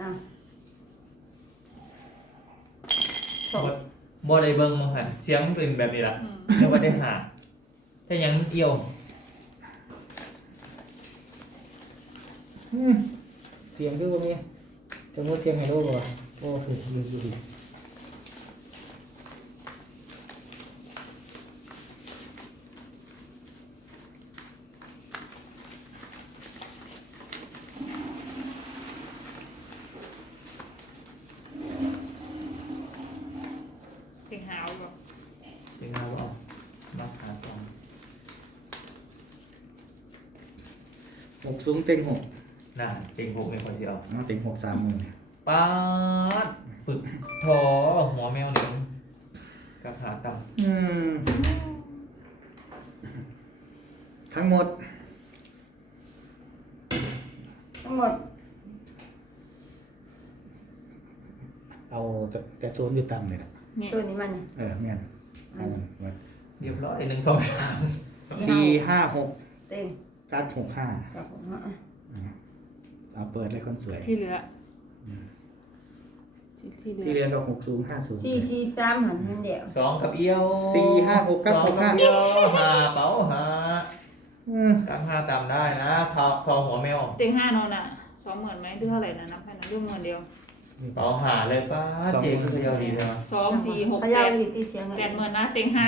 อะบ่บ่ได้เบิ่งมองหันเสียงมันเป็นแบบนี้ล่ะอืมแต่ว่าได้หาแต่ยังมันเกี่ยวอืมเสียงคือว่ามีจะว่าเสียงไฮโลบ่วะโอ้คือดีดีดี เต็งหาวบ่ เสียงเอาเอามาหาสอง หกสูงเต็งหกน่ะเต็งหกในคนสิเอาเอาเต็งหกสามหมื่นเนี่ยป๊าดปึกทอหัวแมวเหลืองกับหาต่อืมทั้งหมดทั้งหมดเอาแต่แต่โซนอยู่ต่ำเลยนะนี่ตัวนี้มันเออเมียนเอามันไว้ำเรียบร้อยหนึ่งสองสามสี่ห้าหกเต็ง การหกห้ากับผมอะเอาเปิดเลยคนสวย ที่เหลือที่เหลืที่อเรียนก็หกสูงห้าสูงสี่สี่สามหันหันเดียวสองกับเอี้ยวสี่ห้าหกกับสองหกห้าเอี้ยวหาเป๋าหาอืมตามหาตามได้นะทอทอหัวแมวเต็งห้านอนอะสองหมื่นไหมหรือเท่าไหร่นะนับให้นะดูหมื่นเดียวเป๋าหาเลยป้าดเจ๊ก็เดียวดีเลยสองสี่หกเขาแปยาวดอีกที่เสียเงินแปดหมื่นนะเต็งห้า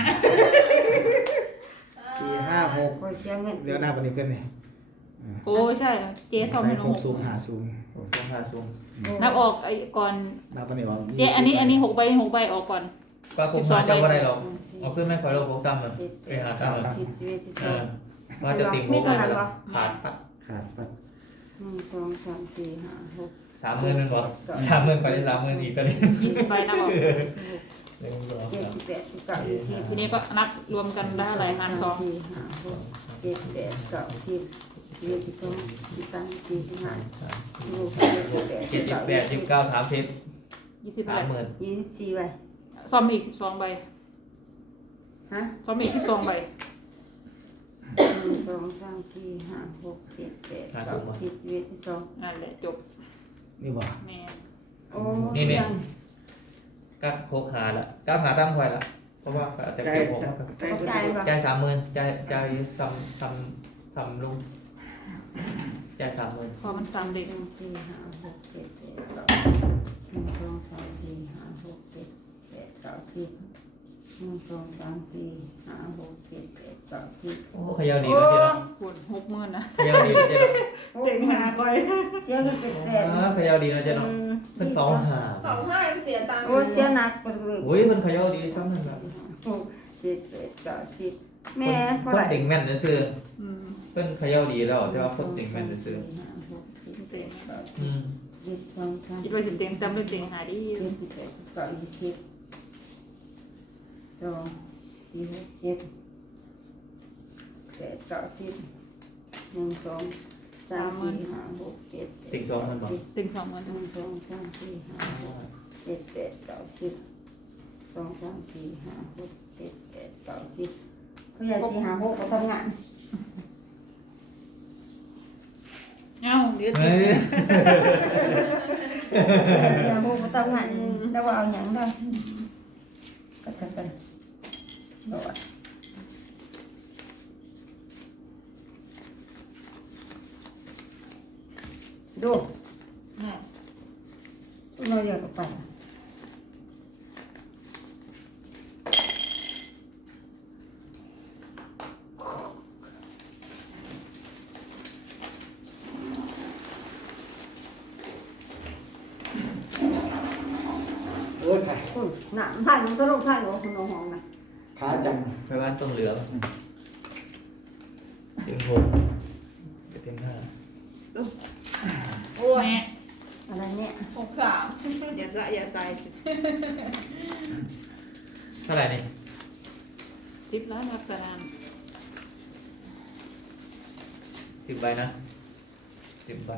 สี่ห้าหกคอยเสียเงินเดี๋ยวหน้าวันนี้ขึ้นเนี่ยโอ้ใช่เจ๊สองหใส่มื่นหหกกสูงหาสูงโอ้สูงหาสูงนับออกไอ้ก่อนหน้าวันนี้ว่าเจ๊อันนี้อันนี้หกใบหกใบออกก่อนป้าคงหาเจ้าก็ได้หรอกเอาขึ้นไม่คอยลบหกตั้มเลยไปหาตั้มเลยสิบสิบเอ็ดสิบเอสองอว่าจะติงหกไปแล้วขาดปะขาดปัดหนึ่งสองสามสี่ห้าหก สามหมื่นเป็นบ่สามหมื่นไปได้สามหมื่นอีกก็เลยยี่สิบใบนับออกหนึ่งสองเจ็ดสามสิบแปดสิบเก้ายี่สิบทีนี้ก็นับรวมกันได้อะไรหารสองสี่ห้าหกเจ็ดแปดเก้าสิบสิบเอ็ดสิบสองสิบสามสิบสี่สิบห้าสิบหกสิบเจ็ดเจ็ดสิสิบบแปแปดดสิสิบบเก้าเก้าสามสิบยี่สิบสามหมื่นยี่สิบสี่ใบซ่อมอีกสิบสองใบฮะซ่อมอีกสิบสองใบหนึ่งสองสามสี่ห้าหกเจ็ดแปดเก้าสิบสิบเอ็ดสิบสองนั่นแหละจบ นี่บ่ แม่โอ้ยังก็หกหาละเก้าหาตั้งคอยละเพราะว่าแต่ใจเก็บหกใจเข้าใจป่ะจ่ายสามหมื่นจ่ายจ่ายซ้ำซ้ำซ้ำลุงจ่ายสามหมื่นพอมันสามเด็กหนึ่งสี่ห้าหกเจ็ดแปดเก้าหนึ่งสองสามสี่ห้าหกเจ็ดแปดเก้าสิบ หนึ่งสองสามสี่ห้าหกเจ็ดแปดเก้าสิบโอ้ขยาวดีแล้วเจ๊เนาะปวดหกหมื่นนะขยาวดีแล้วเจ๊เนาะโอ้เด็กหาก้อยเสียเงินเป็นแสนอ่าขยาวดีแล้วเจ๊เนาะเพิ่นเป๋าหาสองห้ายังเสียตังค์โอ้เสียหนักไปเลยโอ้ยเพิ่นขยาวดีซ้ำนั่นแบบหกเจ็ดแปดเก้าสิบแม่คเท่านไหร่ติ่งแม่นซื่ออืมเพิ่นขยาวดีแล้วแต่ว่าคนติ่งแม่นซื่อห้าหกเจ็ดแปดเก้าอืมสิบสองสามคิดว่าสิเต็งจำเป็นเต็งหาดีเจ็ดสิบแปดสิบเก้ายี่สิบ สองสี่หกเจ็ดแปดเก้าสิบหนึ่งสองสามสี่ห้าหกเจ็ดแปดติ่งสองมันบอกสิบเต็งสองหมื่นหนึ่งสองสามสี่ห้าหกเจ็ดแปดเก้าสิบสองสามสี่ห้าหกเจ็ดแปดเก้าสิบเขาอยากสี่ห้าหกเขาทำงานเอ้าเดี๋ยวเฮ้ยเสียโมก็ต้องหันแล้วว่าเอาอย่างได้ก็จะไปบอกว่าดูเราเรียกกันไปโอ้ยขาคุณหนั งผ่านมันก็ลงผ่านหัวคุณน้องหองนะ ขาจังไปบ้านตรงเหลืองติ่งหกจะติ่งห้าโอ้แม่อะไรเนี่ยหกสามอย่าใส่อย่าใส่เท่าไหร่นี่สิบล้านลักษณะสิบใบนะสิบใบ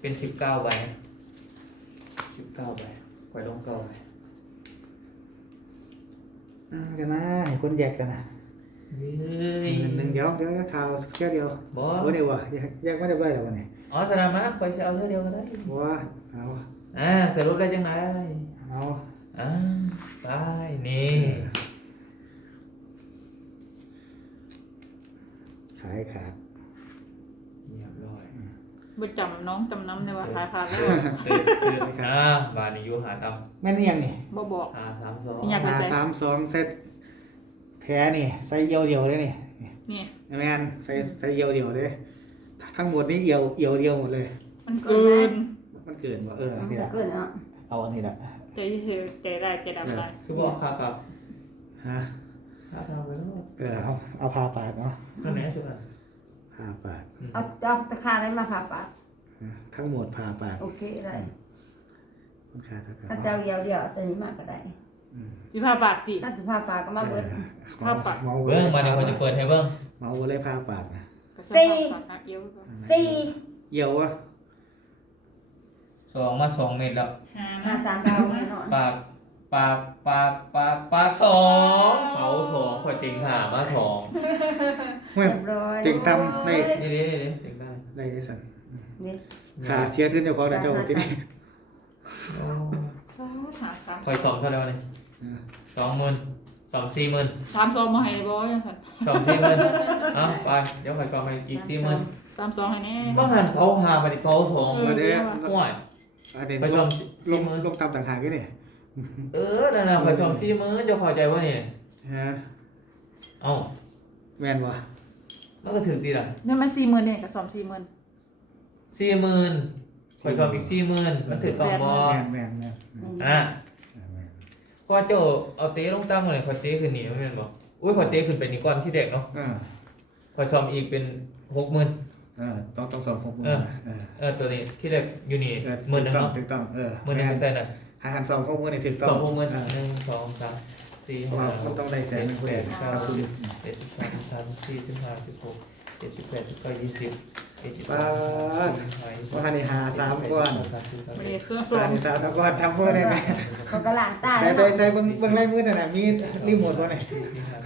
เป็นสิบเก้าใบสิบเก้าใบค อยลงเก้าใบอ่ากันนะให้คนแยกกันนะเฮ้ยหนึ่งเดียวเดี๋ยวเท้าแค่เดียวบอโอ้เดี๋ยววะยังไม่ได้ใบหรอวะเนี่ยอ๋อสนามม้าคอยจะเอาเท่าเดียวก็ได้บัวเอาอ่าสรุปได้จังไหนเอาอ่าได้นี่ขายขาดเรียบร้อย บ่จำน้องจำน้ำในว่าขายขาดแล้วตื่นตื่นอ่าบานนี้อยู่หาตแม่นยังนี่บ่บอกำหาสามสองอยากหาสามสองเซตแพ้นี่ใส่เอียวเดียวเลยนี่นี่ แม่นใส่ใส่เอียวเดียวเลยทั้งหมดนี่เอียวเอียวเดียวหมดเลย มันเกินมันเกินว่าเออเอานี่แหละเกินเนาะเอาอันนี้แหละใจเฉยใจได้ใจดำได้คือบอกพากับฮะพาเราไปแล้วเออเอาเอาพาปาดเนาะตัวไหนสุดอะ พาปาดเอาเอาตะขาได้มาผ่าปากทั้งหมดพาปาดโอเคได้มันขาดเท่ากันถ้าเจ้าเดียวเดียวตัวนี้มากก็ได้สิพาบาทติ ถ้าจะผ่าปากก็มาเบิดเมาเมาเบิ้งมาเดี๋ยวเขาจะเปิดให้เบิ้งเมาเลยพาปาดนะสี่หักเอวก่อนสี่เอียววะสองมาสองเม็ดแล้ว หาห้ามาสามดาวแน่นอนปากปากปากปากปากสองเขาสองคอยติงหามาสอง เฮ้ยเรียบร้อยติ่งตำใน นี่นี่นี่ติงได้ได้ที่สันนี่ขาดเชียร์ขึ้นเจ้าของนะเจ้าที่นี่โอ้หาสามคอยสองเท่าไหร่วะเนี่ยสองหมื่นสองสี่หมื่นสามซองมาให้บ่ยังซั่นสองสี่หมื่นเอาไปเดี๋ยวคอยสองไปอีกสี่หมื่นสามซองให้แน่ต้องหันเผาหาไปดิเผาสองมาเด้อห่วยอันนี้ไปชมลงลงตามต่างหากกันนี่เออนั่นน่ะคอยสองสี่หมื่นจะเข้าใจว่าเนี่ยฮะเอ้าแม่นวะ มันก็ถึงตีละนี่มัน40,000เนี่ยกับ2 40,000สี่หมื่นคอยสองอีกสี่หมื่นมันถึงกล่องบอแม่นแม่นแม่นอะแม่นก็เจ้าเอาเต้ลงตั้งเลยคอยเต้ขึ้นนี่ไม่เป็นบอกอุ้ยคอยเต้ขึ้นเป็นนี่ก้อนที่เด็กเนาะอ่าคอยซ้อมอีกเป็นหกหมื่นอ่าต้องต้องสองหกหมื่นเออเออเออตัวนี้ที่เด็กอยู่นี่เออหมื่นหนึ่งเนาะถูกต้องเออหมื่นหนึ่งเป็นไงน่ะหาหันสองหกหมื่นนี่ถูกต้องสองหกหมื่นอ่าหนึ่งสองสาม สี่ห้าว่าหกต้องได้แสนแสนเก้าสิบเจ็ดสิบสองสิบสามสิบสี่สิบห้าสิบหกเจ็ดสิบแปดสิบเก้ายี่สิบเจ็ดสิบสองสิบสามสิบว่าหันหาสามก้อนสามสิบสามบ่สิบได้เครื่องสามสามก้อนทำเพื่อได้ไหมเขากระล่างตาใส่ใส่ใส่เบิ้งเบิ้งไล่มือหน่ะนะมีรีโมทตัวะเนี่ย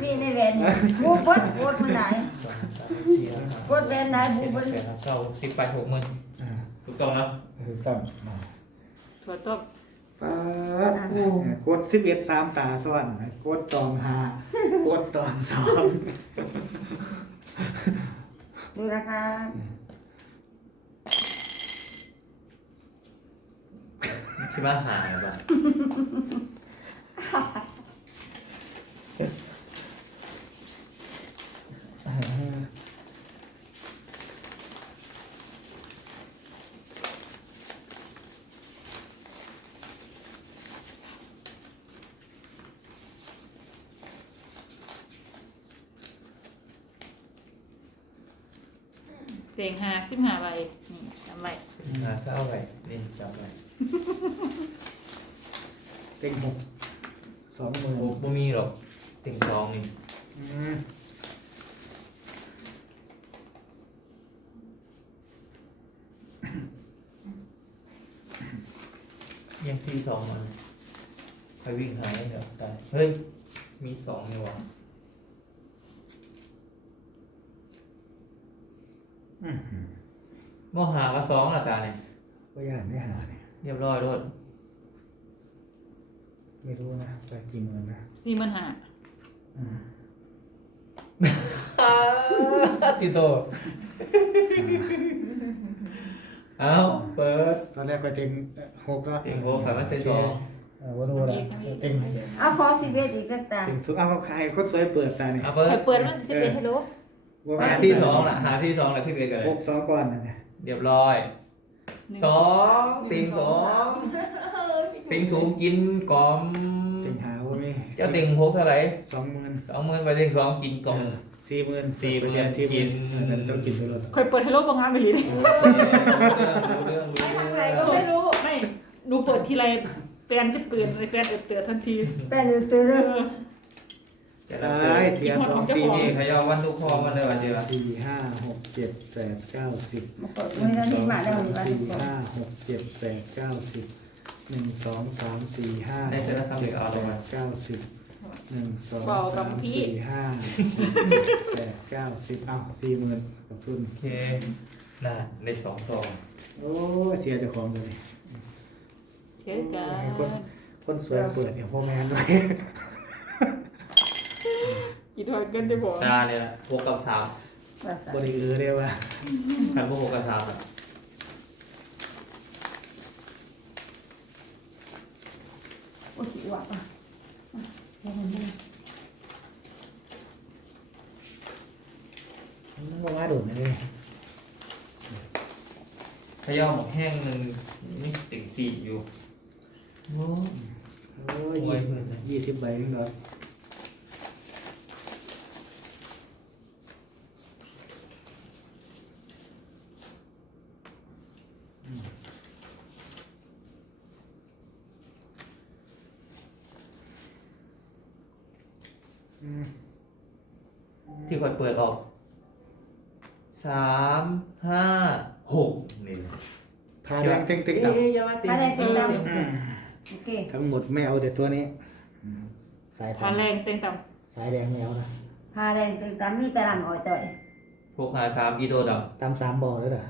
พี่ในเวนบูบดบูบดมันไหนบูบดเวนไหนบูบดเก้าสิบไปหกหมื่นถูกต้องแล้วถูกต้องถั่วต้ม ป๊าดกดสิบเอ็ดสามตาซ้อนกดตองหากดตองสองดูนะคะใช่ไหมหาย ป่ะเต็งห้า15ใบนี่จำไว้หาเศร้าไปนี่จำไว้เต็งหกสองหมื่นโอ้บ่มีหรอกติ่งสองนี่อืมยังซีสองมาไปวิ่งหายเดี๋ยวตายเฮ้ย มีสองนี่หว่า อืม โมหาว่าสองละตาเนี่ยก็ยากไม่หาเนี่ยเรียบร้อยโลดไม่รู้นะไปกี่หมื่นนะ45,000อืมติโต เอาเปิดตอนแรกไปเต็งหกแล้วติ่งโหขายมาใส่สองเออว่ารู้ละเต็งเอาพอสิเวตอีกสักตาเต็งสุดเอาเขาขายโคตรสวยเปิดตาเนี่ยเอาเปิดใครเปิดมันสิเป็นให้รู้ หาที่สองละหาที่สองละที่เกิดกันหกสองก้อนนะเนี่ยเรียบร้อยสองติ่งสองติ่งสูงกินกล่อมเต็งหาว่ามีเจ้าติ่งหกเท่าไหร่สองหมื่นสองหมื่นไปติ่งสองกินกล่อม เออสี่หมื่นสี่หมื่นสี่หมื่นกิน เออเจ้ากินไปเลยใครเปิดให้รู้บ่งามไปหลีนี่รู้เรื่องรู้ทางไหนเรื่องก็ไม่รู้ไม่ดูเปิดทีไรแฟนจะเปลี่ยนเลยแฟนเตือนทันที แป้นตื่นเอเลยอแต่ละตายเสียสองสี่นี่ขยอวันทุกคอมันเลยวันเดียวสี่ห้าหกเจ็ดแปดเก้าสิบมาเปิดมือแล้วนี่มาแล้วนี่มาสี่ดีกว่าห้าหกเจ็ดแปดเก้าสิบหนึ่งสองสามสี่ห้าในแต่ละสามเหลือเอาลงมาเก้าสิบหนึ่งสองบอกกับสามพี่สี่ห้าแปดเก้าสิบเอาสี่หมื่นกับทุนโอเคน่ะในสองซองโอ้ยเสียเจ้าของเลยเช่นกันคนสวยเปิดเนี่ยพ่อแม่นด้วย กี่ดอยกันได้บอกตาเนี่ยละหกกับสามว่าสาบริอือเรียกว่าพันพวกหกกับสามอะโอ้สิอวกอะอะแล้วมันไม่มันบอกว่าโดดเลยขย่อหมกแห้งหนึ่งไม่ติ่งสี่อยู่ โอ้โอ้ยยี่สิบยี่สิบใบนึงเนา ที่คอยเปิดออกสามห้าหกนี่พาแดงเต็งเต็งดับเอ๊ะอย่ามาติ่งถ้าได้ติดตามอืมโอเคทั้งหมดไม่เอาแต่ตัวนี้อืมสายทานแรงเต็งต่สายแดงไม่เอานะพาแรงติดตามมีแต่ลำอ่อยต่อยพวกหาสามอีโดดตามสามบอแล้วเหรอ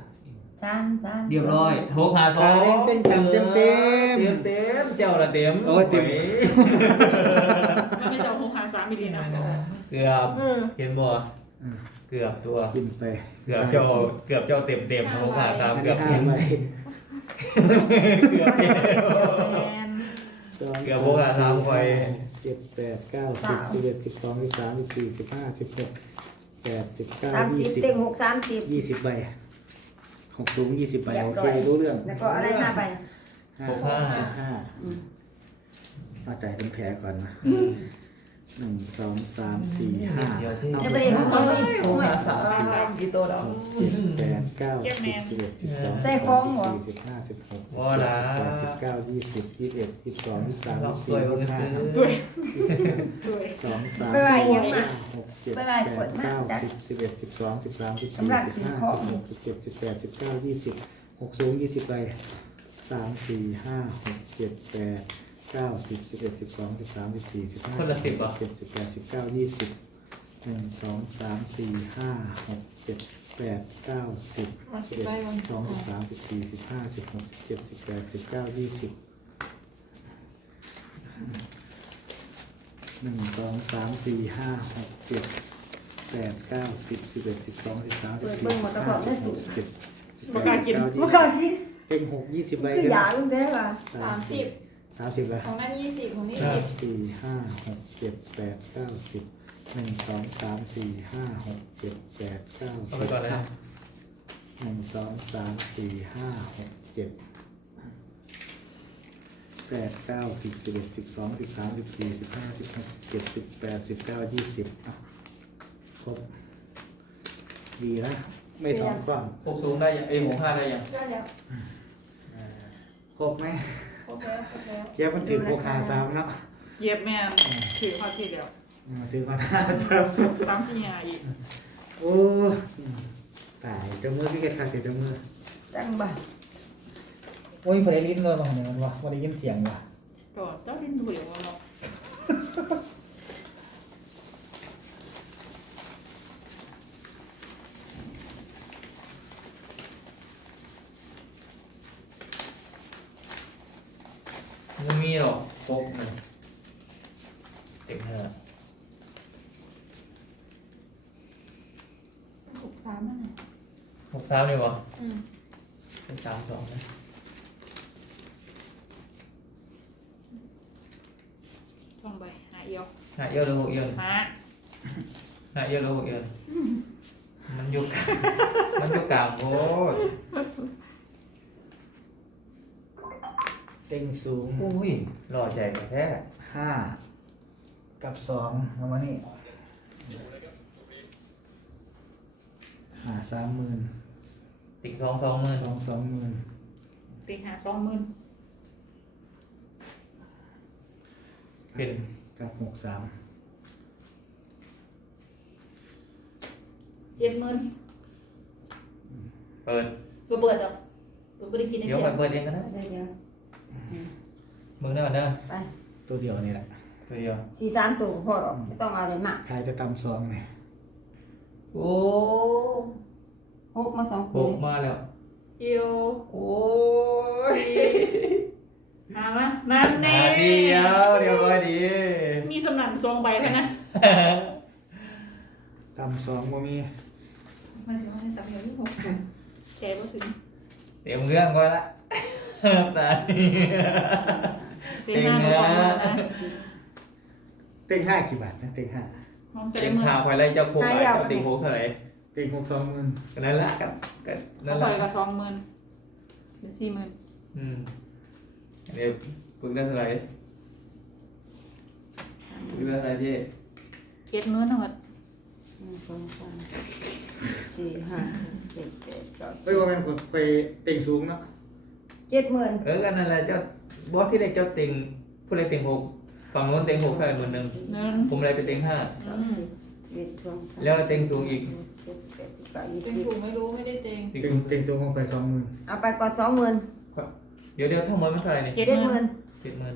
สามสามำเรียบร้อยพวกหาสองหาแดงเต็มจังเต็มเต็มเต็มเต็มเจ้าละเต็มโอ้ยเต็มโำมันไม่จะเอาหกหาสามมิลลินะเกือบเออเห็นบ่อืมเกือบตัว กินไปเกือบเจ้าเกือบเจ้าเต็มเต็มพวกหาสามอันเกืนี้อบห้าเต็มใบเกือบเต็ม แมนสองเกือบพวกอาสามไป เจ็ดแปดเก้าสิบสิบเอ็ดสิบสองสิบสามสิบสี่สิบห้าสิบหกแปดสิบเก้าสามสิยี่บสิบเต็งหกสามสิบยี่สิบใบหกสูงยี่สิบใบเรียบโอร้เคอยรู้เรื่องแล้วก็อะไรห้าไป ห้าหกห้าห้าอืมเอาใจเป็นแผลก่อนนะหนึ่งสองสามสี่ห้าเดี๋ยวที่จะไปเห็นของเขาอีกพวกหาสามอีโดดเจ็ดแปดเก้าสิบสิบเอ็ดสิบสองใส่ฟองเหรอสิบห้าสิบหกว่าละสิบเก้ายี่สิบยี่สิบเอ็ดยี่สิบสองยี่สิบสามลอยี่งสิบสสี่วยยี่สิบมาห้าซื้อด้วยสองสามสี่ห้าหกเจ็ดแปดเก้าสิบสิบเอ็ดสิบสองสิบสามสิบสี่สิบห้าสิบหกสิบเจ็ดสิบแปดสิบเก้ายี่สิบหกสูงยี่สิบใบ สามสี่ห้าหกเจ็ดแปดเก้าสิบสิบเอ็ดสิบสองสิบสามสิบสี่สิบห้าคนละสิบเหรอ เจ็ดสิบแปดสิบเก้ายี่สิบหนึ่งสองสามสี่ห้าหกเจ็ดแปดเก้าสิบมาสิบเอ็ดวัน สิบสองสิบสามสิบสี่สิบห้าสิบหกสิบเจ็ดสิบแปดสิบเก้ายี่สิบหนึ่งสองสามสี่ห้าหกเจ็ดแปดเก้าสิบสิบเอ็ดสิบสองสิบสามสิบสี่สิบห้าสิบหกสิบเจ็ดสิบแปดสิบเก้ายี่สิก่บอนที่ เต็งหกยี่สิบใบคือหยาลุงเด้อว่ะสามสิบสามสิบเลยของนั่นยี่สิบของนี่สาสิมบสี่ห้าหกเจ็ดแปดเก้าสิบหนึ่งสองสามสี่ห้าหกเจ็ดแปดเก้าเอาสิไปบก่อนนะหนึ่งสองสามสี่ห้าหกเจ็ดแปดเก้าสิบสิบเอ็ดสิบสองสิบสามสิบสี่สิบห้าสิบหกสิบเจ็ดสิบแปดสิบเก้ายี่สิบอะครบดีนะ ไม่สองกล้องหกสูงได้ยังเอ้ยหกห้าได้ยังได้แล้ว ครบไหมครบแล้วครบแล้วเทียบมันถึงโคคาสามเนาะเย็บแม่นถือข้อที่เดียวอืมถือมาหน้าสามตามที่ยาอีกโอ้ตายเจ้ามือพี่เกดขาดเสียเจ้ามือจังบ่โอ้ยพอได้ลิ้นเลยมองเนี่ยมันวะพอได้ยินเสียงวะก็เจ้าดินดูเดี๋ยวว่าเนาะ ม่มีหรอกครบหนึ่งเต็มห้าหกสามอะหกสามเลยวะอืมเป็นสามสองนะสองใบหาเอียวห้าเอียวหรือหกเอียวหาห้าเอียวหรือหกเอียวมันอยุกมันอยุกกลางโอ้ย เต็งสูงอุ้ยหล่อใจแท้ห้ากับสองเอามานี่หาสามหมื่นติ่งสองสองหมื่นสองสองหมื่นตีหาสองหมื่นเป็นกับหกสามเจ็ดหมื่นเปิด ก็เบิดหรอกก็ไม่ได้กินไอ้เดี๋ยวเดีไปยวเปิดเองก็ได้เดี๋ยว เดี๋ยวมึงได้ก่อนเด้อไปตัวเดียวนี่แหละตัวเดียว สี่สามตัวก็พอหรอกไม่ต้องเอาอะไรมากขายจะตำซองเนี่ยโอ้หกมาสองหตัวกมาแล้วเอียวโอ้ยหามานั่นแน่หาสิเดียวเดี๋ยวก็ดีมีสำนันทรงใบแค่นะตำซองบ่มีมันจะไม่ตับเดียวที่หกแกก็ถึงเตรียมเรื่องก่อนละ ตานี่เต็งห้าของนะเต็งห้ากี่บาทนะเต็งห้าห้องจะเต็ได้มมือทางคอยไล่เจ้าโคกไอ้เจ้าติงโคกเท่าไหร่เต็งหกสองหมื่นก็นั่นละครับก็เขานั่นปล่ละอยกับสองหมื่นเป็นสี่หมื่นอืมอันนี้ปึกได้เท่าไหร่ปึกได้เท่าไหร่พี่เก็บเงินทั้งหมดหนึ่งสองสามสี่ห้าหกเจ็ดแปดเก้าเฮ้ยว่ามันไปเต็งสูงเนาะ เจ็ดหมื่นเออกันนั่นแหละเจ้าบอสที่ได้เจ้าติงผู้ใดติงหกฝั่งโน้นติงหกเท่าไหร่หมื่นหนึ่งเงินผมเลยไปติงห้าอืมเจ็ดสองสามแล้วเต็งสูงอีกเจ็ดแปดสิบเก้ายี่เต็งสิบถูกไม่รู้ไม่ได้เต็งติงเต็งสูงเต็งสูงของใครสองหมื่นเอาไปก่อนสองหมื่นเดี๋ยวเดี๋ยวทั้งหมดมันเท่าไหร่นี่เจ็ดเจ็ดหหมื่มื่นนเจ็ดหมื่น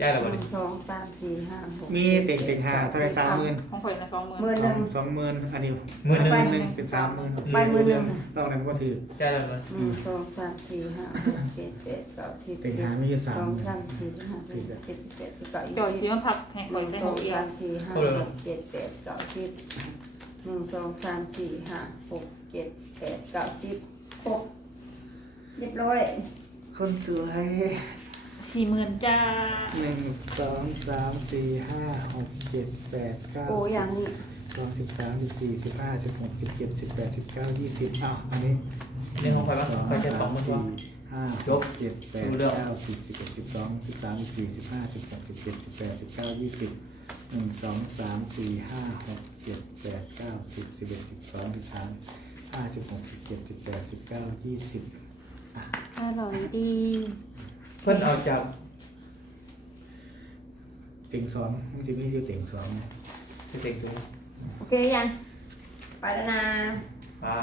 ย้ายแล้วหบ่นึ่นี่งสองสามสี่ห้าหกมีเต็งเต็งห้าเท่าไหรสามหมื่นของข่อยนะสองหมื่นหมื่นหนึ่งสองหมื่นอันนี้หมื่นหนึ่งไปหนึ่งเป็นสามหมื่นไปหมื่นหนึ่ง ต้องนั้นก็ถือ ย้ายแล้วมันหนึ่งสองสามสี่ห้าหกเจ็ดแปดเก้าสิบเต็งหามีอยู่สสามองหมื่นสามสี่ห้าหกเจ็ดแปดสิบเก้ายี่จ่อยสิเสีบยงพับให้หข่อยนึ่งได้สหองกเอียสาวมสี่ห้าหกเจ็ดแปดเก้าสิบหนึ่งสองสามสี่ห้าหกเจ็ดแปดเก้าสิบครบเรียบร้อยคนสวย สี่หมื่นจ้า หนึ่งสองสามสี่ห้าหกเจ็ดแปดเก้าโอ้อสิย่างบนี้สองสิบสามสิบสี่สิบห้าสิบหกสิบเจ็ดสิบแปดสิบเก้ายี่สิบอ้าวอันนี้นี่ของใครบ้างใครจะสองหมื่นวะห้าจบเจ็ดแปดรู้เรื่องเก้าสิบสิบเอ็ดสิบสองสิบสามสิบสี่สิบห้าสิบหกสิบเจ็ดสิบแปดสิบเก้ายี่สิบหนึ่งสองสามสี่ห้าหกเจ็ดแปดเก้าสิบสิบเอ็ดสิบสองสิบสามห้าสิบหกสิบเจ็ดสิบแปดสิบเก้ายี่สิบ อร่อยดี เพิ่นเอาจากเต็งสองมันจะมีอยู่เต็งสองนะที่เต็งสูงโอเคยัง ไปแล้วนะปลา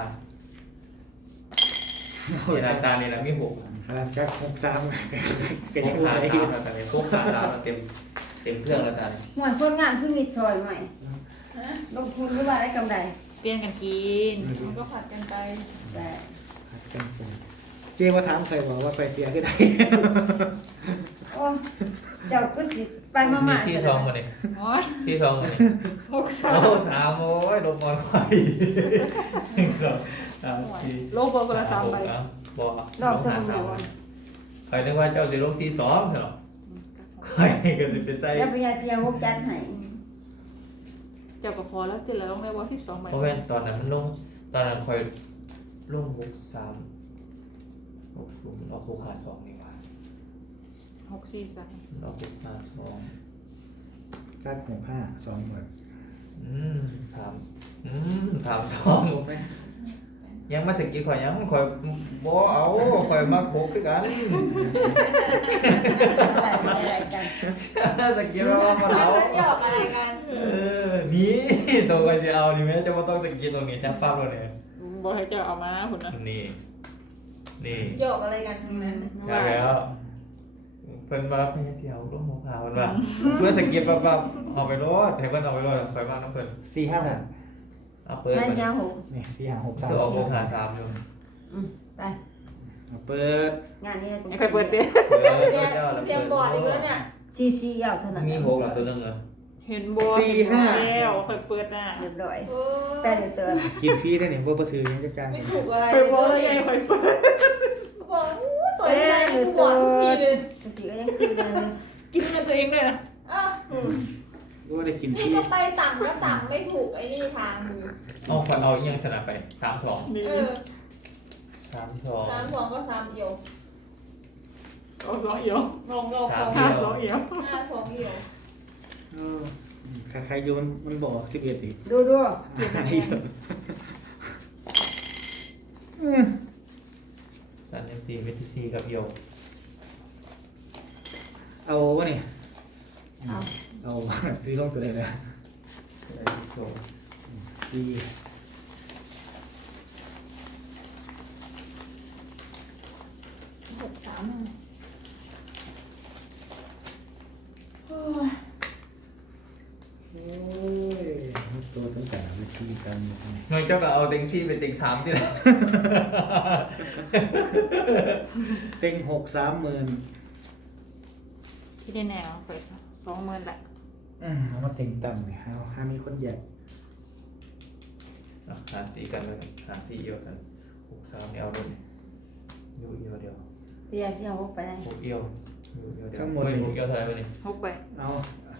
เวลาตาเนี่ยนะมีหกขนาดแค่หกสามก็หยังกไหลขาอสายู่มแล้วตอนนี้พวกขาสามแล้วเต็มเต็มเครื่องแล้วตอนนี้หวยคนงานเพิ่งมีซอยใหม่ลงทุนหรือว่าได้กำไรเปลี่ยนกันกิน มันก็ผัดกันไปแต่เจ๊ ว่าถามใครบอกว่าไปเสียก็ได้โอ้เจ้าก็สิไปมาใหมีม่ซี่ซองมาเนี่ยโอ้ยซี่ซองมาเนี่ยหกสามโอ้สามโอ้ยลงมอนไข่หนึ่งสองสามสี่โลกบอกคนละสามใบบอกดอกสมุนไพรใครนึกว่าเจ้าสิลงซี่สองใช่หรอใครก็สิไปใส่แล้วพยาเสียงกจันให้เจ้าก็พอแล้วติดแล้วต้องได้ว่าสิบสองใบเพราะแม่นตอนนั้นมันลงตอนนั้นคอยลงหกสาม หกศูนย์เอาหกขาสองนี่ว่าหกสี่สามเอาหกขาสองก้าหกห้าสองหมดอืมสามอืมสามสองถูกไหมยังมาสกิลข่อยยังข่อยบ่เอาข่อยมาโคกคือกันอะไรกันสกิลว่ามาเอาหยอกอะไรกันเออนี่ตัวก็สิเอานี่แม่จะบ่ต้องสกิลตรงนี้จะฟังแล้วเนี่ยบอกให้เจ้าเอามาคุณนะนี่ นี่หยอกอะไรกันทั้งนั้นใช่แล้วเพิ่นมาเพิ่นสิเอาลงหัวขาวเพิ่นว่าเพื่อสกิลปั๊บๆเอาไปรถให้เพิ่นเอาไปรถข่อยมานํเพิ่นสี่ห้าหกเอาเปิดให้เพิ่นเสียงหกนี่สี่ห้าหกสามเสื้อออกหกขาสามอยู่อืมไปเอาเปิดงานนี้จะไม่เคยเปิดเตี้ยเปิดตัวเจ้าแล้วเตรียมบอร์ดอีกแล้วเนี่ยซีซีเอาเท่านั้นมีหกหลังตัวนึงเหรอ เห็นบัวแล้วเคยเปิดหน้าเรียบร้อยเออแป้งเตือนกินฟรีได้เนี่ยว่าประถือยังจะการไม่ถูกอะไรเคยบัวเลยเคยเปิดบอกอู้เปิดอะไรกูบอกทุกทีเลยซีซีก็ยังกินเลยกินเงินตัวเองด้วยนะอ้าวว่าได้กินฟนี่รีก็ไปต่างก็ต่างไม่ถูกไอ้นี่ทางมือเอาคนเอาอีหยังชนะไปสามสองนี่เออสามสองสามสองก็สามเอียวเอาสองเอียวงงงงสามห้าสองเอียวห้าสองเอียวเออ ใครๆอยู่มันมันบอกสิบเอ็ดอีกดูดูอันนี้สามสี่เมทิซีกับเอียวเอาวะนี่เอาซีร่องตัวไหนเลยได้ที่โชว์ซีหกสามโอ้ย จ้าก็เอาเต็งซี่เป็นเต็งสามที่ไหนเต็งหกสามหมื่นที่ได้แนวไปสองหมื่นละอืมเอามาเต็งต่ำเนี่ยเอาห้ามีคนเหยียดอะหาสีกันเลยหาสีเอียวกันหกสามเนี่ยเอาเลยอยู่เอียวเดียวเปียกที่เอาไปได้หกเอียวอยู่เอียวเดียวไม่หกเอียวเท่าไหร่ไปนี่หกไปเอา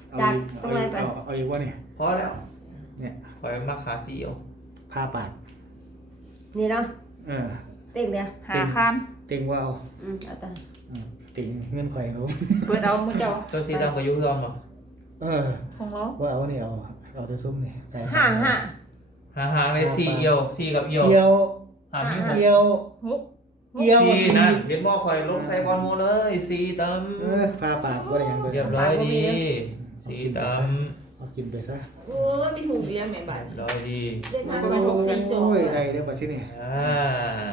เอาจากอีกตรงไหนไปเอาเอาอีกว่าเนี่ยพอแล้ว เนี่ยคอยมักหาสีเอียวผ้าปาดนี่เนาะเออเต็งเดียวหาข้ามเต็งว่าเอาอืมเอาตังค์อืมเต็งเงินข่อยรู้เปิดเอามือเจ้าตัวสีดำกับยุ้งดำเหรอเออของเราว่าเอาเนี่ยเอาเอาจะซุ่มเนี่ยใส่ห้าห้าหาหางเลยสีเอียวสีกับเอียวเอียวหามีหกเอียวหกเอียวสีนั่นเห็นบ่คอยลงใส่ก้อนหมูเลยสีดเออผ้าปาดว่าอะไรอย่างำเรียบร้อยดีสีด เอากินไปซะโอ้ยมีถูกเลี้ยงไหมำบ้าเรีนยบร้อยดีเรียกมาสองหกสี่สองโอ้ยไรเดี๋ยวปัดที่นี่อ่า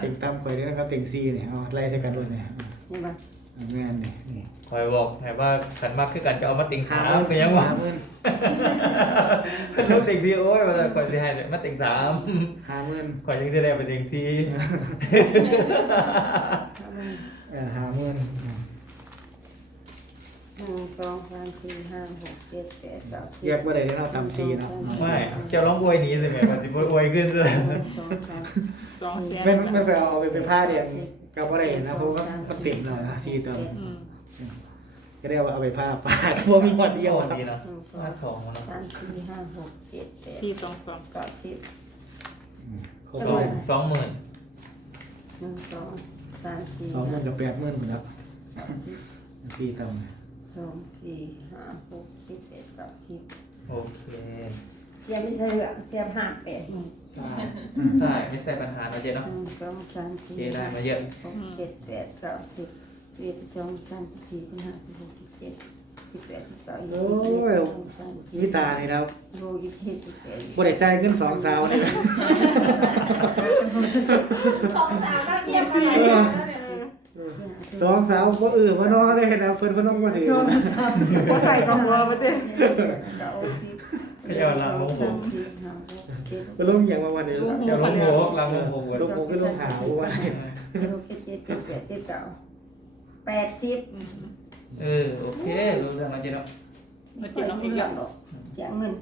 เต็งตั้มข่อยด้วยนะครับเต็งซีเนี่ยเอาไล่ใส่กันด้วยเนี่ยนี่บ่เอางานเนี่ยนี่คอยบอกให้ว่าขันมากคือกันจะเอามาติ่งสามก็ยังว่าหาเงินต้องติ่งซีโอ้ยมาเลยคอยสิให้มาติ่งสามหาเงินคอยยังจะได้ไปติ่งซีเอาไปเออหาเงิน หนึ่งสองสามสี่ห้าหกเจ็ดแปดเก้าสิบแยกว่าได้เราตำซีเนาะไม่เจ้าร้องอวยหนี้สิแม่มันจะอวยขึ้นเลยหนึ่งสองสามสองแสนไม่ไม่ไปเอาไปเป็นผ้าเดียนกับว่าได้นะเพราะว่ามันติดหน่อยนะซีตัวอืมก็ได้เอาไปผ้าปาดเพราะมีหมดเดียววันครับดีเนาะหนึ่งสอห้างสองเนาะสามสี่ห้าหกเจ็ดแปดสี่สองสองเก้าสิบเขาสด้อวงยสองหมื่นหนึ่งสองสามสี่สองหมื่ห้านกับแปดหมื่นหมดแล้วเก้าสิบซีตส องสี่ห้าหกเจ็ดแปดเก้าสิบโอเคเสียไม่ใช่เหลืองเสียห้าแปดหนึ่งใช่ใช่ไม่ใช่ปัญหาเราเจ๊เนาะสองสามสี่เจ๊ได้ห้ามาเยอะหกเจ็ดแปดเก้าสิบเอ็ดสิบสองสามสิบสี่สิบห้าสิบหกสิบเจ็ดสิบแปดสิบเก้ายี่โอ้สิบยเอ็ดสิบสองสิบสามสิบสี่วิตานี่แล้วโลยี่สิบเจ็ดสิบแปดบ่ได้ใจายเงินสองสาวนี่ ของสามก็เทียบกันเลยนะเนี่ย สองสาวก็เออมานอนเลยนะเพิ่นบ่ต้องมาถือสองสามก็ใส่กองหัวมาเต้เก้าสิบไม่ใช่ว่าลางโมโหสามสี่ห้าหกเจ็ดบ่ลงอย่างมาวันนี้เดี๋ยวลงโมกลางโมโหเวิร์ลดงโมก็ลงหาว่าหกเจ็ดเจ็ดเจ็ดแปดเจ็ดเก้าแปดสิบเออโอเครู้เรื่องแล้วเจ๊เนาะมาเจ็ดน้องอีกแล้วเสียเงิน